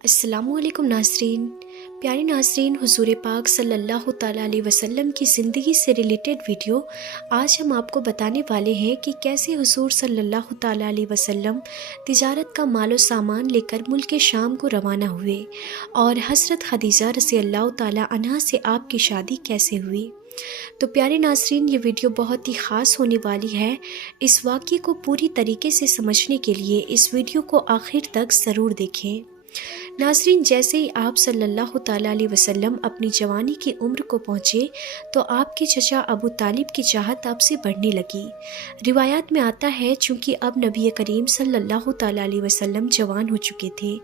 अस्सलामु अलैकुम नाज़रीन। प्यारे नाज़रीन, हुज़ूर पाक सल्लल्लाहु ताला अलैहि वसल्लम की ज़िंदगी से रिलेटेड वीडियो आज हम आपको बताने वाले हैं कि कैसे हुज़ूर सल्लल्लाहु ताला अलैहि वसल्लम तिजारत का मालो सामान लेकर मुल्क शाम को रवाना हुए और हज़रत खदीजा रज़ियल्लाहु ताला अन्हा से आपकी शादी कैसे हुई। तो प्यारे नाज़रीन, ये वीडियो बहुत ही ख़ास होने वाली है। इस वाक़ये को पूरी तरीके से समझने के लिए इस वीडियो को आखिर तक ज़रूर देखें। नाज़रीन, जैसे ही आप सल्लल्लाहु ताला अलैहि वसल्लम अपनी जवानी की उम्र को पहुँचे तो आपके चचा अबू तालिब की चाहत आपसे बढ़ने लगी। रिवायात में आता है, चूँकि अब नबी करीम सल्लल्लाहु ताला अलैहि वसल्लम जवान हो चुके थे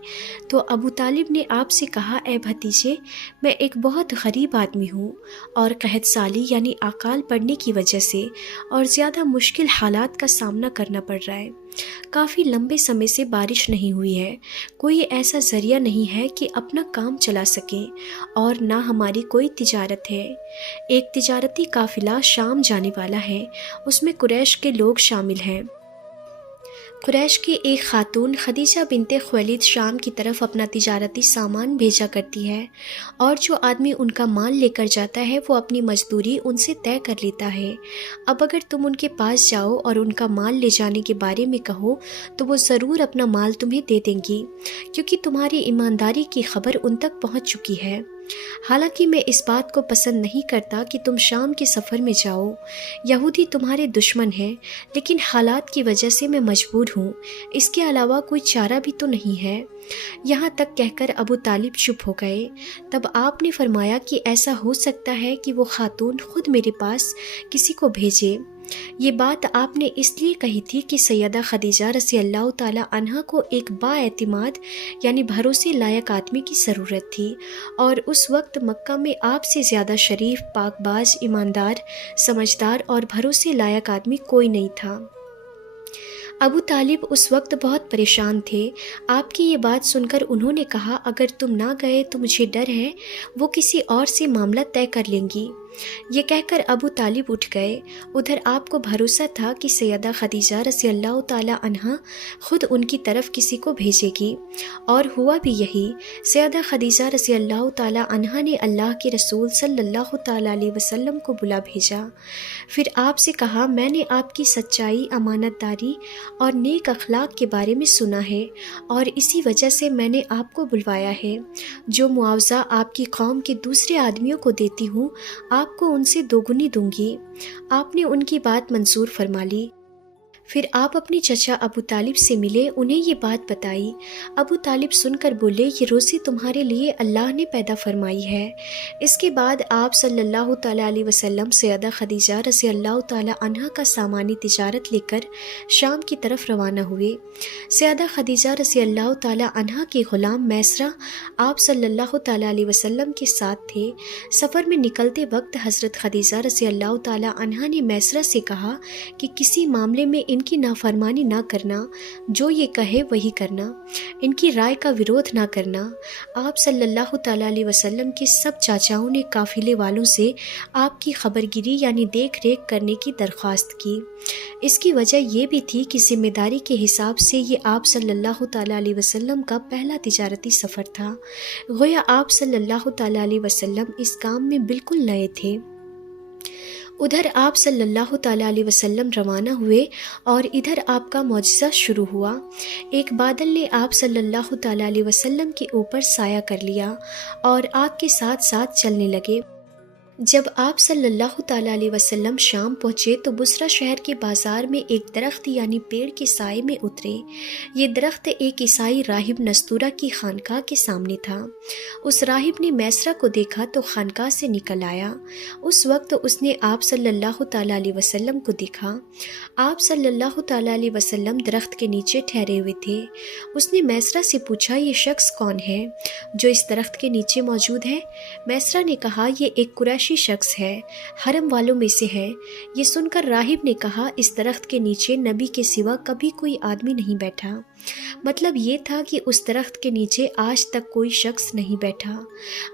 तो अबू तालिब ने आपसे कहा, ए भतीजे, मैं एक बहुत गरीब आदमी हूँ और कहत साली यानी अकाल पड़ने की वजह से और ज़्यादा मुश्किल हालात का सामना करना पड़ रहा है। काफ़ी लंबे समय से बारिश नहीं हुई है, कोई ऐसा ज़रिया नहीं है कि अपना काम चला सकें और ना हमारी कोई तिजारत है। एक तिजारती काफ़िला शाम जाने वाला है, उसमें कुरैश के लोग शामिल हैं। कुरैश की एक खातून खदीजा बिनते खुवैलिद शाम की तरफ अपना तिजारती सामान भेजा करती है और जो आदमी उनका माल लेकर जाता है वो अपनी मजदूरी उनसे तय कर लेता है। अब अगर तुम उनके पास जाओ और उनका माल ले जाने के बारे में कहो तो वो ज़रूर अपना माल तुम्हें दे देंगी, क्योंकि तुम्हारी ईमानदारी की खबर उन तक पहुंच चुकी है। हालांकि मैं इस बात को पसंद नहीं करता कि तुम शाम के सफ़र में जाओ। यहूदी तुम्हारे दुश्मन हैं, लेकिन हालात की वजह से मैं मजबूर हूँ, इसके अलावा कोई चारा भी तो नहीं है। यहाँ तक कहकर अबू तालिब चुप हो गए। तब आपने फरमाया कि ऐसा हो सकता है कि वो खातून खुद मेरे पास किसी को भेजे। ये बात आपने इसलिए कही थी कि सैयदा खदीजा रज़ियल्लाहु ताला अन्हा को एक बाएतिमाद यानी भरोसे लायक आदमी की ज़रूरत थी और उस वक्त मक्का में आपसे ज़्यादा शरीफ, पाकबाज, ईमानदार, समझदार और भरोसे लायक आदमी कोई नहीं था। अबू तालिब उस वक्त बहुत परेशान थे। आपकी ये बात सुनकर उन्होंने कहा, अगर तुम ना गए तो मुझे डर है वो किसी और से मामला तय कर लेंगी। ये कहकर अबू तालिब उठ गए। उधर आपको भरोसा था कि सैयदा खदीजा रज़ियल्लाहु ताला अन्हा खुद उनकी तरफ किसी को भेजेगी और हुआ भी यही। सैयदा खदीजा रज़ियल्लाहु ताला अन्हा ने अल्लाह के रसूल सल्लल्लाहु ताला अलैहि वसल्लम को बुला भेजा। फिर आपसे कहा, मैंने आपकी सच्चाई, अमानतदारी और नेक अखलाक के बारे में सुना है और इसी वजह से मैंने आपको बुलवाया है। जो मुआवजा आपकी कौम के दूसरे आदमियों को देती हूँ, आपको उनसे दोगुनी दूंगी। आपने उनकी बात मंजूर फरमा ली। फिर आप अपने चचा अबू तालिब से मिले, उन्हें ये बात बताई। अबू तालिब सुनकर बोले, ये रोज़ी तुम्हारे लिए अल्लाह ने पैदा फरमाई है। इसके बाद आप सल्लल्लाहु ताला अलैहि वसल्लम सैयदा खदीजा रज़ियल्लाहु ताला अन्हा का सामानी तिजारत लेकर शाम की तरफ रवाना हुए। सैयदा खदीजा रज़ियल्लाहु ताला अन्हा के ग़ुलाम मैसरा आप सल्लल्लाहु ताला अलैहि वसल्लम के साथ थे। सफ़र में निकलते वक्त हज़रत खदीजा रज़ियल्लाहु ताला अन्हा ने मैसरा से कहा कि किसी मामले में इनकी नाफरमानी ना करना, जो ये कहे वही करना, इनकी राय का विरोध ना करना। आप सल्लल्लाहु ताला अलैहि वसल्लम के सब चाचाओं ने काफ़िले वालों से आपकी खबरगिरी यानी देख रेख करने की दरख्वास्त की। इसकी वजह ये भी थी कि ज़िम्मेदारी के हिसाब से ये आप सल्लल्लाहु ताला अलैहि वसल्लम का पहला तिजारती सफ़र था। गोया आप सल्लल्लाहु ताला अलैहि वसल्लम इस काम में बिल्कुल नए थे। उधर आप सल्लल्लाहु ताला अलैहि वसल्लम रवाना हुए और इधर आपका मौजज़ा शुरू हुआ। एक बादल ने आप सल्लल्लाहु ताला अलैहि वसल्लम के ऊपर साया कर लिया और आपके साथ साथ चलने लगे। जब आप सल्लल्लाहु ताला अलैहि वसल्लम शाम पहुँचे तो बुसरा शहर के बाज़ार में एक दरख्त यानी पेड़ के साए में उतरे। ये दरख्त एक ईसाई राहिब नस्तूरा की खानकाह के सामने था। उस राहिब ने मैसरा को देखा तो खानकाह से निकल आया। उस वक्त उसने आप सल्लल्लाहु ताला अलैहि वसल्लम को देखा। आप सल्लल्लाहु ताला अलैहि वसल्लम दरख्त के नीचे ठहरे हुए थे। उसने मैसरा से पूछा, ये शख्स कौन है जो इस दरख्त के नीचे मौजूद है? मैसरा ने कहा, ये एक कुरैशी कुरैशी शख्स है, हरम वालों में से है। ये सुनकर राहिब ने कहा, इस दरख्त के नीचे नबी के सिवा कभी कोई आदमी नहीं बैठा। मतलब ये था कि उस दरख्त के नीचे आज तक कोई शख्स नहीं बैठा।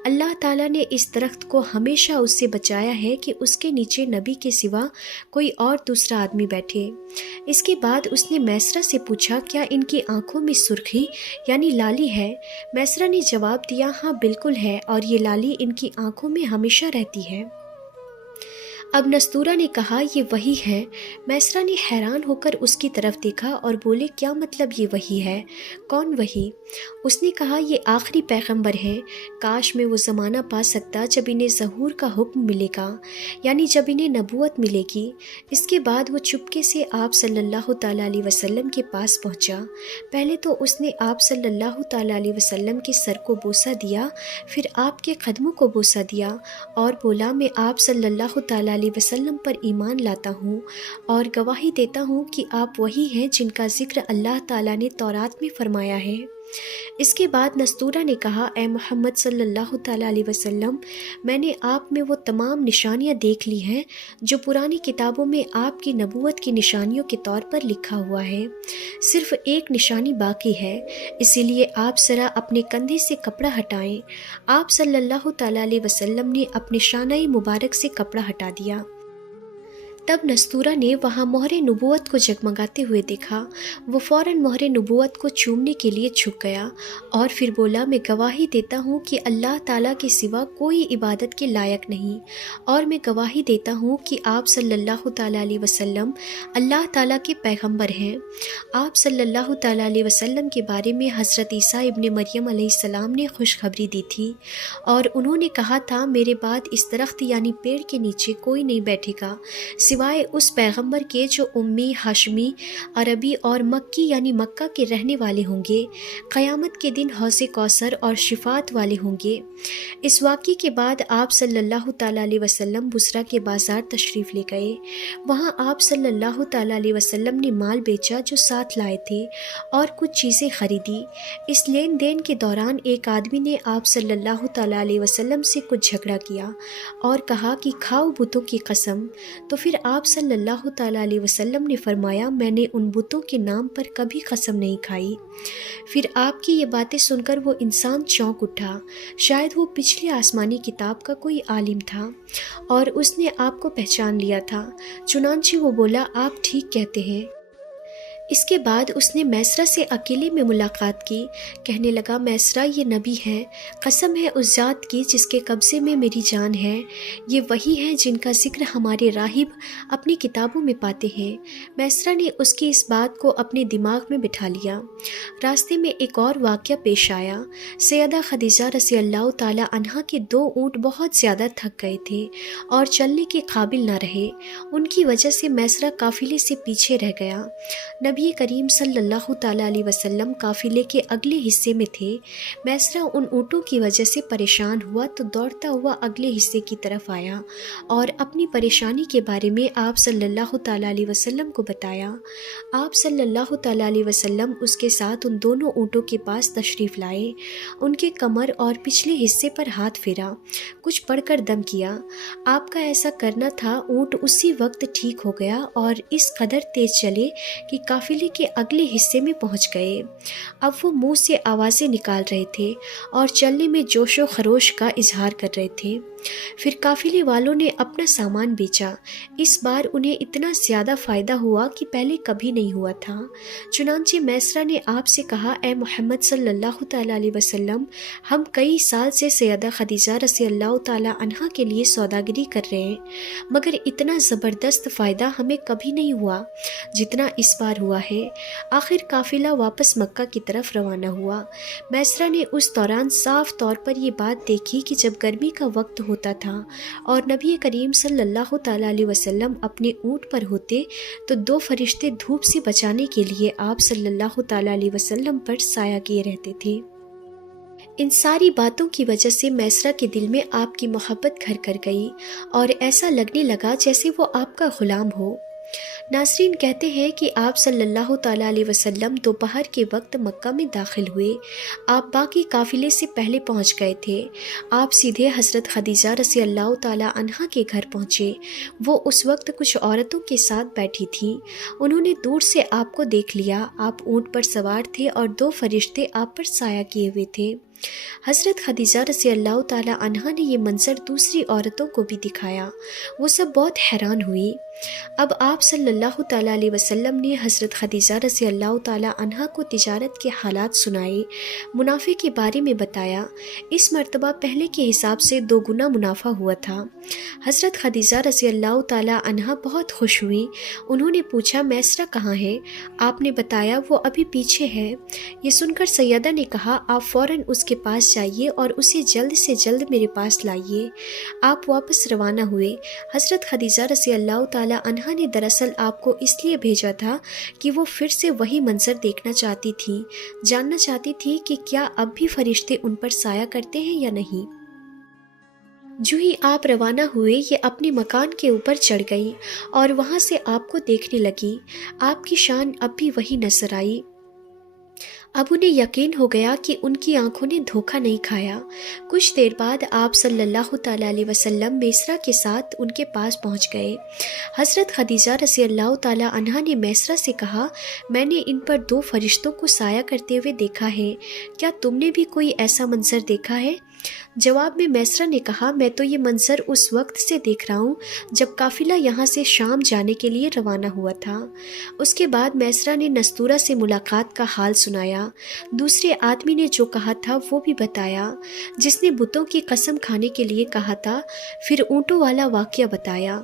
अल्लाह ताला ने इस दरख्त को हमेशा उससे बचाया है कि उसके नीचे नबी के सिवा कोई और दूसरा आदमी बैठे। इसके बाद उसने मैसरा से पूछा, क्या इनकी आंखों में सुर्खी यानी लाली है? मैसरा ने जवाब दिया, हाँ बिल्कुल है, और ये लाली इनकी आंखों में हमेशा रहती है। अब नस्तूरा ने कहा, ये वही है। मैसरा ने हैरान होकर उसकी तरफ देखा और बोले, क्या मतलब ये वही है? कौन वही? उसने कहा, ये आखिरी पैगंबर हैं। काश मैं वो ज़माना पा सकता जब इन्हें ज़हूर का हुक्म मिलेगा, यानी जब इन्हें नबूवत मिलेगी। इसके बाद वो चुपके से आप सल्लल्लाहु ताला अलैहि वसल्लम के पास पहुंचा। पहले तो उसने आप सल्लल्लाहु ताला अलैहि वसल्लम के सर को बोसा दिया, फिर आपके कदमों को बोसा दिया और बोला, मैं आप सल्लल्लाहु ताला अलैहि वसल्लम पर ईमान लाता हूँ और गवाही देता हूँ कि आप वही हैं जिनका जिक्र अल्लाह ताला ने तौरात में फरमाया है। इसके बाद नस्तूरा ने कहा, ए मोहम्मद सल्लल्लाहु ताला अलैहि वसल्लम, मैंने आप में वो तमाम निशानियाँ देख ली हैं जो पुरानी किताबों में आपकी नबूवत की निशानियों के तौर पर लिखा हुआ है। सिर्फ एक निशानी बाकी है, इसीलिए आप ज़रा अपने कंधे से कपड़ा हटाएं। आप सल्लल्लाहु ताला अलैहि वसल्लम ने अपने शानाए मुबारक से कपड़ा हटा दिया। तब नस्तूरा ने वहाँ मोहरे नबूवत को जगमगाते हुए देखा। वो फ़ौरन मोहरे नबूवत को चूमने के लिए झुक गया और फिर बोला, मैं गवाही देता हूँ कि अल्लाह ताला के सिवा कोई इबादत के लायक नहीं, और मैं गवाही देता हूँ कि आप सल्लल्लाहु ताला अलैहि वसल्लम अल्लाह ताला के पैगंबर हैं। आप सल्लल्लाहु ताला अलैहि वसल्लम के बारे में हज़रत ईसा इब्न मरियम अलैहिस्सलाम ने खुशखबरी दी थी और उन्होंने कहा था, मेरे बाद इस दरख्त यानी पेड़ के नीचे कोई नहीं बैठेगा सिवाय उस पैगंबर के जो उम्मी, हाशमी, अरबी और मक्की यानी मक्का के रहने वाले होंगे। क़यामत के दिन हौज़े कौसर और शिफात वाले होंगे। इस वाक़े के बाद आप सल्लल्लाहु ताला अलैहि वसल्लम बुसरा के बाज़ार तशरीफ़ ले गए। वहाँ आप सल्लल्लाहु ताला अलैहि वसल्लम ने माल बेचा जो साथ लाए थे और कुछ चीज़ें ख़रीदी। इस लेन देन के दौरान एक आदमी ने आप सल्लल्लाहु ताला अलैहि वसल्लम से कुछ झगड़ा किया और कहा कि खाओ बुतों की कसम। तो फिर आप सल्लल्लाहु ताला अलैहि वसल्लम ने फरमाया, मैंने उन बुतों के नाम पर कभी कसम नहीं खाई। फिर आपकी ये बातें सुनकर वो इंसान चौंक उठा। शायद वो पिछली आसमानी किताब का कोई आलिम था और उसने आपको पहचान लिया था। चुनांचे वो बोला, आप ठीक कहते हैं। इसके बाद उसने मैसरा से अकेले में मुलाकात की। कहने लगा, मैसरा, ये नबी हैं। कसम है उस ज़ात की जिसके कब्ज़े में मेरी जान है। ये वही हैं जिनका जिक्र हमारे राहिब अपनी किताबों में पाते हैं। मैसरा ने उसकी इस बात को अपने दिमाग में बिठा लिया। रास्ते में एक और वाक़या पेश आया। सैयदा खदीजा रज़ियल्लाहु ताला अन्हा के 2 ऊँट बहुत ज़्यादा थक गए थे और चलने के काबिल न रहे। उनकी वजह से मैसरा काफ़िले से पीछे रह गया। नबी करीम सल्लल्लाहु ताला अलैहि वसल्लम काफ़िले के अगले हिस्से में थे। मैसरा उन ऊँटों की वजह से परेशान हुआ तो दौड़ता हुआ अगले हिस्से की तरफ आया और अपनी परेशानी के बारे में आप सल्लल्लाहु ताला अलैहि वसल्लम को बताया। आप सल्लल्लाहु ताला अलैहि वसल्लम उसके साथ उन दोनों ऊँटों के पास तशरीफ़ लाए। उनके कमर और पिछले हिस्से पर हाथ फेरा, कुछ पढ़कर दम किया। आपका ऐसा करना था। ऊँट उसी वक्त ठीक हो गया और इस कदर तेज़ चले कि काफ़िले के अगले हिस्से में पहुंच गए। अब वो मुंह से आवाज़ें निकाल रहे थे और चलने में जोशो खरोश का इजहार कर रहे थे। फिर काफ़िले वालों ने अपना सामान बेचा। इस बार उन्हें इतना ज़्यादा फ़ायदा हुआ कि पहले कभी नहीं हुआ था। चुनांचे मैसरा ने आपसे कहा, ए मोहम्मद सल्लल्लाहु ताला अलैहि वसल्लम, हम कई साल से सैयदा खदीजा रज़ियल्लाहु ताला अन्हा के लिए सौदागरी कर रहे हैं, मगर इतना ज़बरदस्त फ़ायदा हमें कभी नहीं हुआ जितना इस बार हुआ है। आखिर काफ़िला वापस मक्का की तरफ रवाना हुआ। मैसरा ने उस दौरान साफ तौर पर ये बात देखी कि जब गर्मी का वक्त होता था और नबी करीम सल्लल्लाहु ताला अलैहि वसल्लम अपने ऊँट पर होते तो 2 फरिश्ते धूप से बचाने के लिए आप सल्लल्लाहु ताला अलैहि वसल्लम पर साया किए रहते थे। इन सारी बातों की वजह से मैसरा के दिल में आपकी मोहब्बत घर कर गई और ऐसा लगने लगा जैसे वो आपका ग़ुलाम हो। ناظرین کہتے ہیں کہ آپ صلی اللہ تعالیٰ علیہ وسلم دوپہر کے وقت مکہ میں داخل ہوئے۔ آپ باقی قافلے سے پہلے پہنچ گئے تھے۔ آپ سیدھے حضرت خدیجہ رضی اللہ تعالیٰ عنہا کے گھر پہنچے۔ وہ اس وقت کچھ عورتوں کے ساتھ بیٹھی تھیں۔ انہوں نے دور سے آپ کو دیکھ لیا۔ آپ اونٹ پر سوار تھے اور 2 فرشتے آپ پر سایہ کیے ہوئے تھے۔ حضرت خدیجہ رضی اللہ تعالیٰ عنہا نے یہ منظر دوسری عورتوں کو بھی دکھایا۔ وہ سب بہت حیران ہوئی۔ اب آپ صلی اللہ تعالیٰ علیہ وسلم نے حضرت خدیجہ رضی اللہ تعالیٰ عنہا کو تجارت کے حالات سنائے، منافع کے بارے میں بتایا۔ اس مرتبہ پہلے کے حساب سے 2 گنا منافع ہوا تھا۔ حضرت خدیجہ رضی اللہ تعالیٰ عنہا بہت خوش ہوئی۔ انہوں نے پوچھا میسرہ کہاں ہے؟ آپ نے بتایا وہ ابھی پیچھے ہے۔ یہ سن کر سیدہ نے کہا آپ فوراً اس کے پاس جائیے اور اسے جلد سے جلد میرے پاس لائیے۔ آپ واپس روانہ ہوئے۔ حضرت خدیجہ رضی اللہ تعالیٰ عنہا نے دراصل آپ کو اس لیے بھیجا تھا کہ وہ پھر سے وہی منظر دیکھنا چاہتی تھی، جاننا چاہتی تھی کہ کیا اب بھی فرشتے ان پر سایہ کرتے ہیں یا نہیں۔ جو ہی آپ روانہ ہوئے یہ اپنے مکان کے اوپر چڑھ گئی اور وہاں سے آپ کو دیکھنے لگی۔ آپ کی شان اب بھی وہی نظر آئی۔ اب انہیں یقین ہو گیا کہ ان کی آنکھوں نے دھوکہ نہیں کھایا۔ کچھ دیر بعد آپ صلی اللہ تعالیٰ علیہ وسلم میسرہ کے ساتھ ان کے پاس پہنچ گئے۔ حضرت خدیجہ رضی اللہ تعالیٰ عنہا نے میسرہ سے کہا میں نے ان پر 2 فرشتوں کو سایہ کرتے ہوئے دیکھا ہے، کیا تم نے بھی کوئی ایسا منظر دیکھا ہے؟ جواب میں میسرہ نے کہا میں تو یہ منظر اس وقت سے دیکھ رہا ہوں جب قافلہ یہاں سے شام جانے کے لیے روانہ ہوا تھا۔ اس کے بعد میسرہ نے نستورہ سے ملاقات کا حال سنایا۔ دوسرے آدمی نے جو کہا تھا وہ بھی بتایا، جس نے بتوں کی قسم کھانے کے لیے کہا تھا، پھر اونٹوں والا واقعہ بتایا۔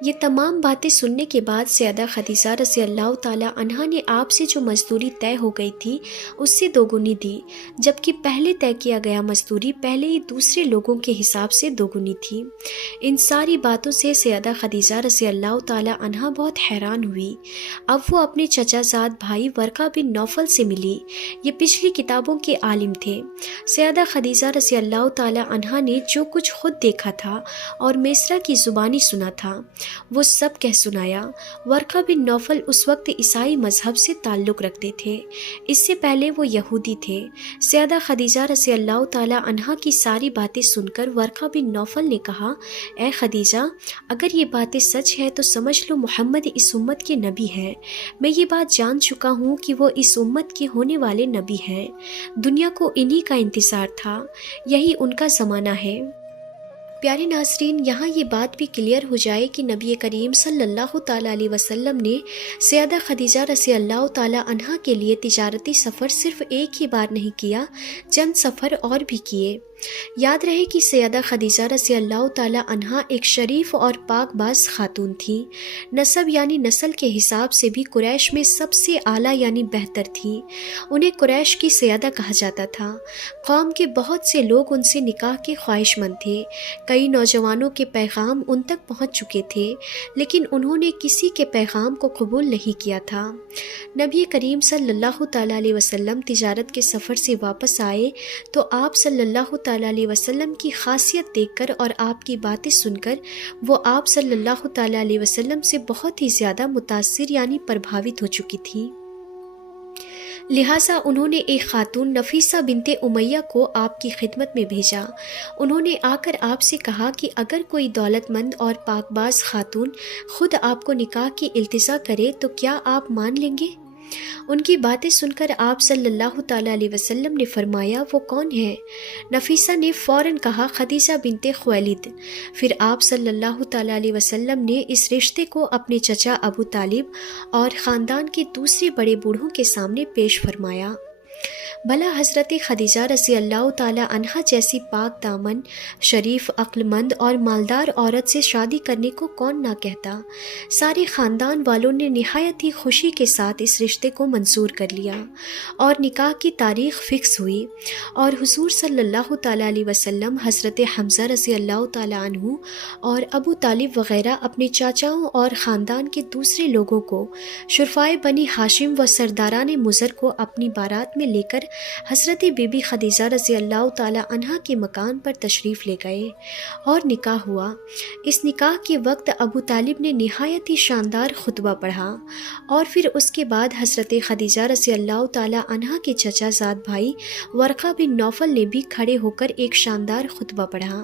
یہ تمام باتیں سننے کے بعد سیدہ خدیجہ رضی اللہ تعالیٰ عنہا نے آپ سے جو مزدوری طے ہو گئی تھی اس سے 2 گنی دی، جبکہ پہلے طے کیا گیا مزدوری پہلے ہی دوسرے لوگوں کے حساب سے 2 گنی تھی۔ ان ساری باتوں سے سیدہ خدیجہ رضی اللہ تعالیٰ عنہا بہت حیران ہوئی۔ اب وہ اپنے چچا زاد بھائی ورقہ بن نوفل سے ملی۔ یہ پچھلی کتابوں کے عالم تھے۔ سیدہ خدیجہ رضی اللہ تعالیٰ عنہا نے جو کچھ خود دیکھا تھا اور میسرہ کی زبانی سنا تھا وہ سب کہہ سنایا۔ ورقہ بن نوفل اس وقت عیسائی مذہب سے تعلق رکھتے تھے، اس سے پہلے وہ یہودی تھے۔ سیدہ خدیجہ رضی اللہ تعالیٰ عنہا کی ساری باتیں سن کر ورقہ بن نوفل نے کہا اے خدیجہ اگر یہ باتیں سچ ہے تو سمجھ لو محمد اس امت کے نبی ہے۔ میں یہ بات جان چکا ہوں کہ وہ اس امت کے ہونے والے نبی ہیں۔ دنیا کو انہی کا انتظار تھا، یہی ان کا زمانہ ہے۔ پیارے ناظرین یہاں یہ بات بھی کلیئر ہو جائے کہ نبی کریم صلی اللہ تعالیٰ علیہ وسلم نے سیدہ خدیجہ رضی اللہ تعالیٰ عنہا کے لیے تجارتی سفر صرف ایک ہی بار نہیں کیا، چند سفر اور بھی کیے۔ یاد رہے کہ سیدہ خدیجہ رضی اللہ تعالیٰ عنہا ایک شریف اور پاک باز خاتون تھی۔ نسب یعنی نسل کے حساب سے بھی قریش میں سب سے اعلیٰ یعنی بہتر تھی۔ انہیں قریش کی سیدہ کہا جاتا تھا۔ قوم کے بہت سے لوگ ان سے نکاح کے خواہش مند تھے۔ کئی نوجوانوں کے پیغام ان تک پہنچ چکے تھے لیکن انہوں نے کسی کے پیغام کو قبول نہیں کیا تھا۔ نبی کریم صلی اللہ تعالیٰ علیہ وسلم تجارت کے سفر سے واپس آئے تو آپ صلی اللہ تعالیٰ علیہ وسلم کی خاصیت دیکھ کر اور آپ کی باتیں سن کر وہ آپ صلی اللہ تعالیٰ علیہ وسلم سے بہت ہی زیادہ متاثر یعنی پربھاوت ہو چکی تھی۔ لہٰذا انہوں نے ایک خاتون نفیسہ بنت امیہ کو آپ کی خدمت میں بھیجا۔ انہوں نے آ کر آپ سے کہا کہ اگر کوئی دولت مند اور پاک باز خاتون خود آپ کو نکاح کی التجا کرے تو کیا آپ مان لیں گے؟ ان کی باتیں سن کر آپ صلی اللہ تعالیٰ علیہ وسلم نے فرمایا وہ کون ہے؟ نفیسہ نے فوراً کہا خدیجہ بنت خویلد۔ پھر آپ صلی اللہ تعالیٰ علیہ وسلم نے اس رشتے کو اپنے چچا ابو طالب اور خاندان کے دوسرے بڑے بوڑھوں کے سامنے پیش فرمایا۔ بھلا حضرت خدیجہ رضی اللہ تعالیٰ عنہا جیسی پاک دامن، شریف، عقل مند اور مالدار عورت سے شادی کرنے کو کون نہ کہتا؟ سارے خاندان والوں نے نہایت ہی خوشی کے ساتھ اس رشتے کو منظور کر لیا اور نکاح کی تاریخ فکس ہوئی، اور حضور صلی اللہ تعالیٰ علیہ وسلم حضرت حمزہ رضی اللہ تعالیٰ عنہ اور ابو طالب وغیرہ اپنے چاچاؤں اور خاندان کے دوسرے لوگوں کو، شرفائے بنی ہاشم و سرداران مضر کو اپنی بارات میں لے کر حضرت بی بی خدیجہ رضی اللہ تعالی عنہا کے مکان پر تشریف لے گئے اور نکاح ہوا۔ اس نکاح کے وقت ابو طالب نے نہایت ہی شاندار خطبہ پڑھا اور پھر اس کے بعد حضرت خدیجہ رضی اللہ تعالی عنہا کے چچا زاد بھائی ورقہ بن نوفل نے بھی کھڑے ہو کر ایک شاندار خطبہ پڑھا۔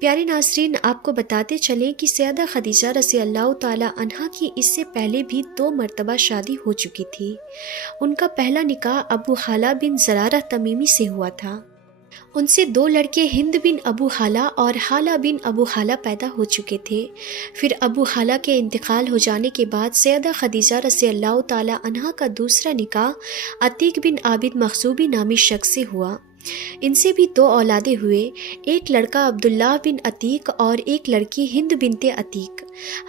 پیارے ناظرین، آپ کو بتاتے چلیں کہ سیدہ خدیجہ رضی اللہ تعالی عنہا کی اس سے پہلے بھی 2 مرتبہ شادی ہو چکی تھی۔ ان کا پہلا نکاح ابو حالہ بن زرارہ تمیمی سے ہوا تھا۔ ان سے 2 لڑکے ہند بن ابو حالہ اور حالہ بن ابو حالہ پیدا ہو چکے تھے۔ پھر ابو حالہ کے انتقال ہو جانے کے بعد سیدہ خدیجہ رضی اللہ تعالی عنہا کا دوسرا نکاح عتیق بن عابد مخزومی نامی شخص سے ہوا۔ ان سے بھی 2 اولادیں ہوئے، ایک لڑکا عبداللہ بن عتیق اور ایک لڑکی ہند بنت عتیق۔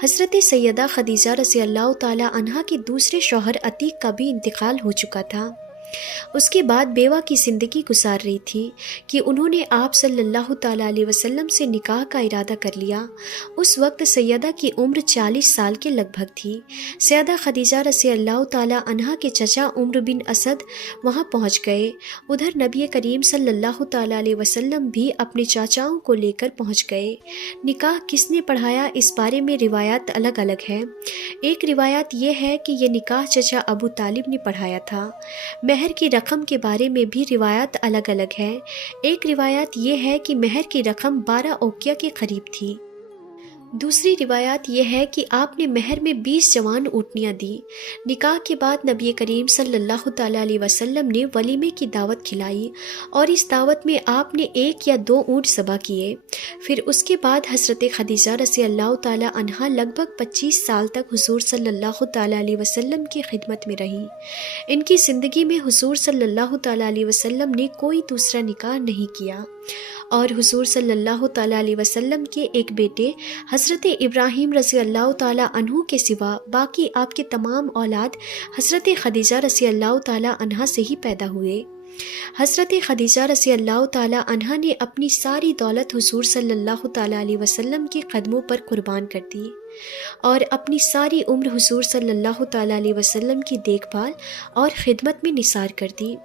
حضرت سیدہ خدیجہ رضی اللہ تعالی عنہا کے دوسرے شوہر عتیق کا بھی انتقال ہو چکا تھا۔ اس کے بعد بیوہ کی زندگی گزار رہی تھی کہ انہوں نے آپ صلی اللہ تعالی علیہ وسلم سے نکاح کا ارادہ کر لیا۔ اس وقت سیدہ کی عمر 40 سال کے لگ بھگ تھی۔ سیدہ خدیجہ رضی اللہ تعالی عنہا کے چچا عمر بن اسد وہاں پہنچ گئے۔ ادھر نبی کریم صلی اللہ تعالی علیہ وسلم بھی اپنے چاچاؤں کو لے کر پہنچ گئے۔ نکاح کس نے پڑھایا، اس بارے میں روایات الگ الگ ہے۔ ایک روایت یہ ہے کہ یہ نکاح چچا ابو طالب نے پڑھایا تھا۔ مہر کی رقم کے بارے میں بھی روایات الگ الگ ہے۔ ایک روایت یہ ہے کہ مہر کی رقم 12 اوقیہ کے قریب تھی۔ دوسری روایت یہ ہے کہ آپ نے مہر میں 20 جوان اونٹنیاں دی۔ نکاح کے بعد نبی کریم صلی اللہ تعالی علیہ وسلم نے ولیمے کی دعوت کھلائی اور اس دعوت میں آپ نے 1 یا 2 اونٹ ذبح کیے۔ پھر اس کے بعد حضرت خدیجہ رضی اللہ تعالی عنہا لگ بھگ 25 سال تک حضور صلی اللہ تعالی علیہ وسلم کی خدمت میں رہیں۔ ان کی زندگی میں حضور صلی اللہ تعالی علیہ وسلم نے کوئی دوسرا نکاح نہیں کیا، اور حضور صلی اللہ تعالی علیہ وسلم کے ایک بیٹے حضرت ابراہیم رضی اللہ تعالی عنہ کے سوا باقی آپ کے تمام اولاد حضرت خدیجہ رضی اللہ تعالی عنہا سے ہی پیدا ہوئے۔ حضرت خدیجہ رضی اللہ تعالی عنہا نے اپنی ساری دولت حضور صلی اللہ تعالی علیہ وسلم کے قدموں پر قربان کر دی اور اپنی ساری عمر حضور صلی اللہ تعالی علیہ وسلم کی دیکھ بھال اور خدمت میں نثار کر دی۔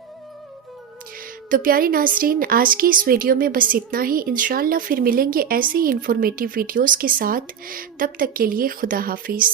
تو پیارے ناظرین، آج کی اس ویڈیو میں بس اتنا ہی۔ انشاءاللہ پھر ملیں گے ایسے ہی انفارمیٹیو ویڈیوز کے ساتھ۔ تب تک کے لیے خدا حافظ۔